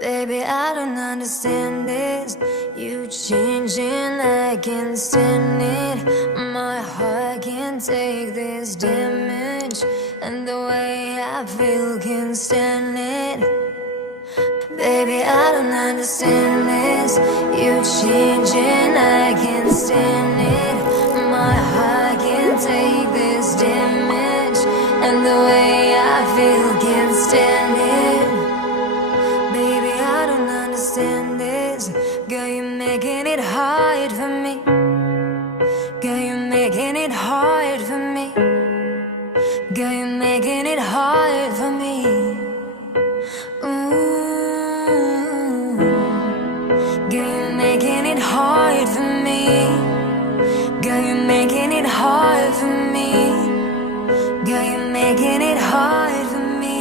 Baby, I don't understand this. You changing, I can't stand it. My heart can't take this damage, and the way I feel can't stand it. Baby, I don't understand this. You changing, I can't stand it. My heart can't take this damage, and the way I feel can't stand it. Baby, I don't understand this. Girl, you're making it hard for me. Girl, you're making it hard for me. Girl, you're making it hard for me. Ooh. Girl, you're making it hard for me. Girl, you're making it hard for me. Girl, you're making it hard for me.